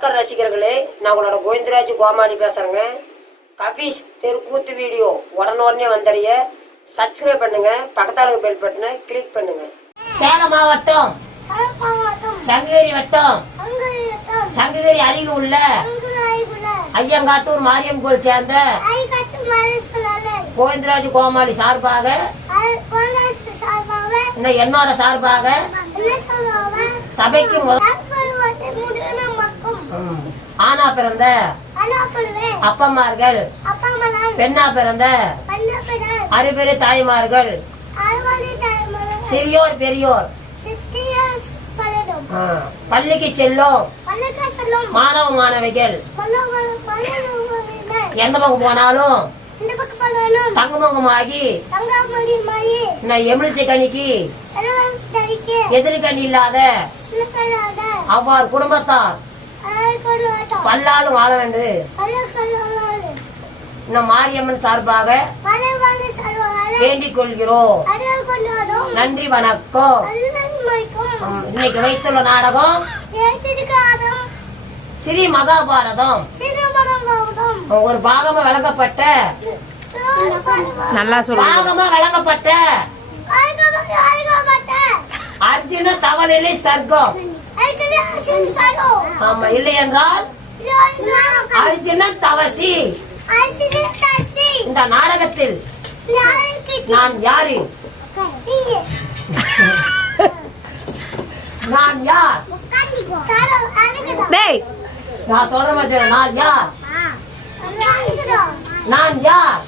ரசிகர்களே, நான் உங்களோட கோவிந்தராஜ் கோமாளி பேசுறேங்க. கபீஸ் தெருக்கூத்து வீடியோ உடனே வந்தடைய சப்ஸ்கிரைப் பண்ணுங்க, பக்கத்தால பெல் பட்டனை கிளிக் பண்ணுங்க. சேலம் மாவட்டம் சங்ககிரி வட்டம் சங்ககிரி அருகில் உள்ள ஐயங்காட்டூர் மாரியம் கோயில் சேர்ந்த கோவிந்தராஜ் கோமாளி சார்பாக என்னோட சார்பாக சபைக்கு ஆனா பிறந்த அப்பமார்கள், பெண்ணா பிறந்த அறுபெரு தாய்மார்கள், சிறியோர் பெரியோர், பள்ளிக்கு செல்லும் மாணவ மாணவிகள் எந்த பக்கம் போனாலும் தங்கமங்கமாகி எமிழ்ச்சி கணிக்கு எதிர்கணி இல்லாத அவ்வாறு குடும்பத்தார் பல்லாலும் வாழ வேண்டு மாரியம்மன் சார்பாக வேண்டிக் கொள்கிறோம். நன்றி, வணக்கம். இன்னைக்கு வைத்துள்ள நாடகம் ஸ்ரீ மகாபாரதம். ஒரு பாகமா வழங்கப்பட்ட அர்ஜுன தவநிலை சர்க்கம். ஆமா, இல்லை என்றால் அர்ஜுனன் தவசி. இந்த நாடகத்தில் நான் யாரு? நான் யார்? நான் சொல்ற மாதிரி நான் யார்? நான் யார்?